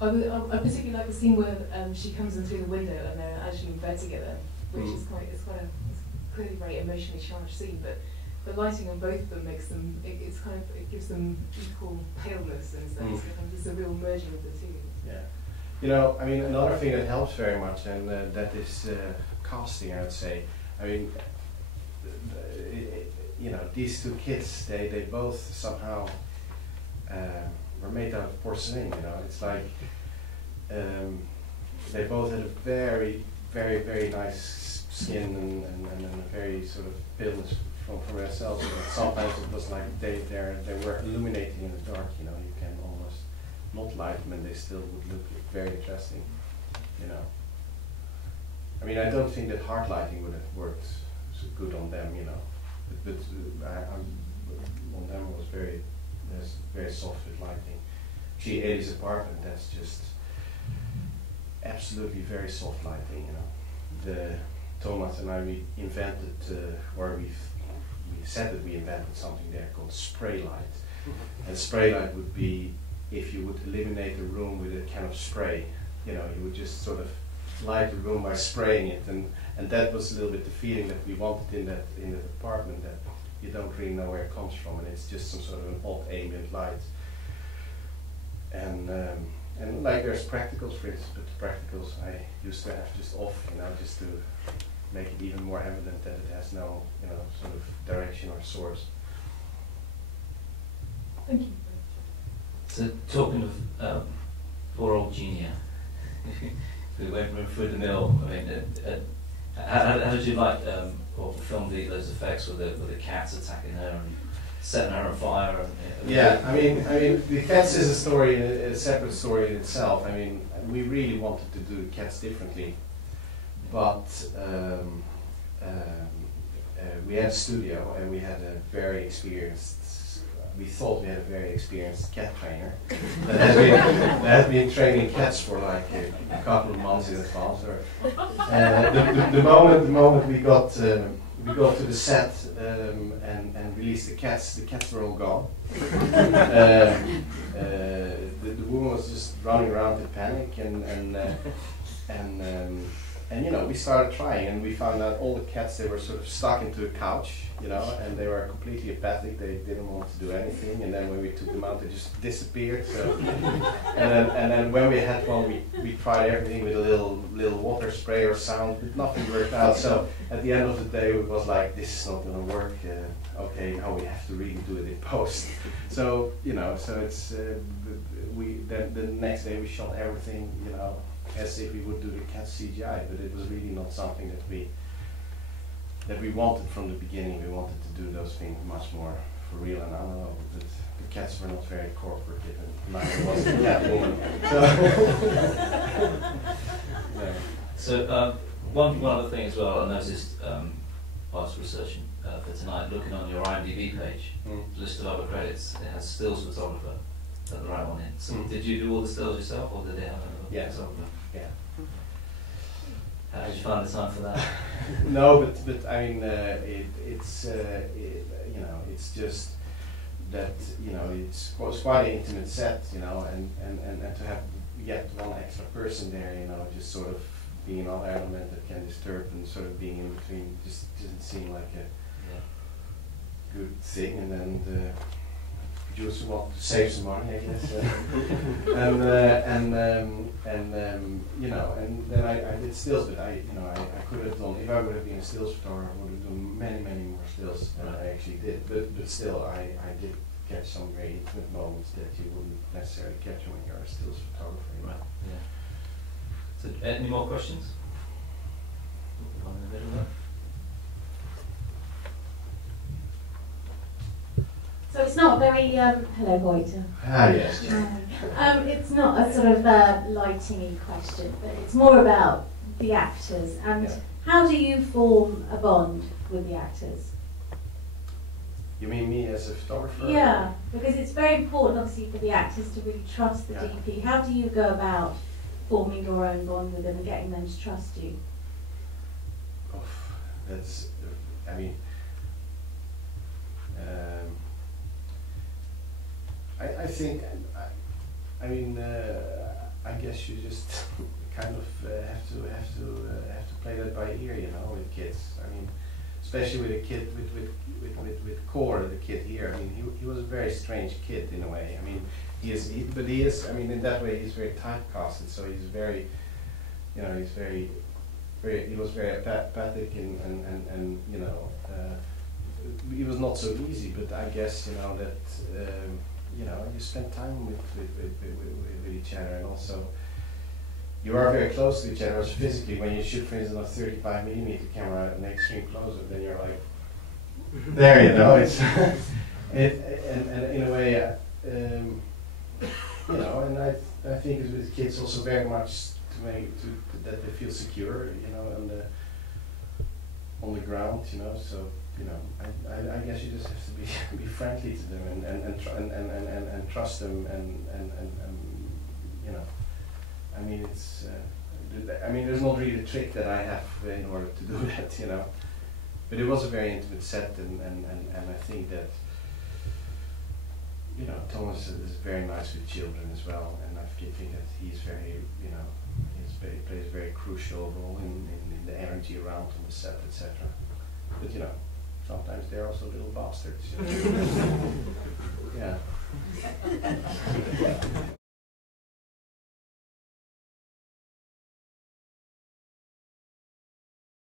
I particularly like the scene where she comes in through the window and they're actually in bed together, which is it's clearly a very emotionally charged scene, but the lighting on both of them makes them, it gives them equal paleness, and so it's kind of just a real merging of the two. Yeah. You know, I mean, another thing that helps very much, and that is casting, I would say. I mean, you know, these two kids, they both somehow were made out of porcelain, you know. It's like they both had a very, very, very nice skin and a very sort of paleness from themselves. And sometimes it was like they were illuminating in the dark, you know. You can almost not light them and they still would look very interesting, you know. I mean, I don't think that hard lighting would have worked so good on them, you know. But on them it was very soft with lighting. See, Eddie's apartment, that's just absolutely very soft lighting, you know. Thomas and I, we invented, we said that we invented something there called spray light. And spray light would be if you would illuminate a room with a kind of spray, you know, you would just sort of light the room by spraying it, and that was a little bit the feeling that we wanted in that apartment, that you don't really know where it comes from, and it's just some sort of an odd ambient light. And like there's practicals, for instance, but the practicals I used to have just off, you know, just to make it even more evident that it has no, you know, sort of direction or source. Thank you. So talking of poor old Junior, who went through the mill. I mean, how did you like or film those effects with the cats attacking her and setting her on fire? And, yeah, I mean, the cats is a story, a separate story in itself. I mean, we really wanted to do cats differently, but we had a studio and we had a very experienced. We thought we had a very experienced cat trainer that had been training cats for like a couple of months in advance. The moment we got to the set and released the cats were all gone. The woman was just running around in panic, and you know, we started trying, and we found out all the cats, they were sort of stuck into a couch, you know, and they were completely apathic. They didn't want to do anything. And then when we took them out, they just disappeared. So, and then when we had one, we tried everything with a little water spray or sound, but nothing worked out. So at the end of the day, it was like, this is not going to work. Okay, now we have to really do it in post. So you know, so it's then the next day we shot everything, you know, as if we would do the cat CGI, but it was really not something that we wanted from the beginning. We wanted to do those things much more for real, and I don't know, but the cats were not very cooperative, and neither was the cat woman. So, yeah. So one other thing as well, I noticed whilst researching for tonight, looking on your IMDb page, list of other credits, it has stills photographer at the right one in. So did you do all the stills yourself, or did they have another photographer? Yeah. How did you find the time for that? No, but I mean, it's you know, it's just that, you know, it's quite an intimate set, you know, and to have yet one extra person there, you know, just sort of being another element that can disturb, and sort of being in between just doesn't seem like a good thing. And then the producer wanted to save some money, I guess, you know, and then I did stills, but I could have done, if I would have been a stills photographer, I would have done many more stills than I actually did. But still, I did catch some very intimate moments that you wouldn't necessarily catch when you're a stills photographer. Right. Yeah. So, any more questions? One in the middle there. So it's not very, hello Hoyte. Ah, yes. It's not a sort of lighting-y question, but it's more about the actors. And how do you form a bond with the actors? You mean me as a photographer? Yeah, because it's very important, obviously, for the actors to really trust the DP. How do you go about forming your own bond with them and getting them to trust you? Oh, that's, I mean, I think, I mean, I guess you just kind of have to play that by ear, you know, with kids. I mean, especially with a kid with Core, the kid here. I mean, he was a very strange kid in a way. I mean, he is. I mean, in that way, he's very typecasted. So he's very, you know, he's very. He was very apathic and you know, he was not so easy. But I guess, you know, that you know, you spend time with each other, and also you are very close to each other. Also physically, when you shoot, for instance, a 35mm camera at an extreme close-up, then you're like there, you know. It's and in a way, you know, and I think it's with kids also very much that they feel secure, you know, on the ground, you know. So, you know, I guess you just have to be friendly to them and trust them and you know. I mean, it's I mean, there's not really a trick that I have in order to do that, you know. But it was a very intimate set, and I think that, you know, Thomas is very nice with children as well, and I think that he's very, you know, he plays a very crucial role in the energy around on the set, etc. But, you know, sometimes they're also little bastards. You know? Yeah.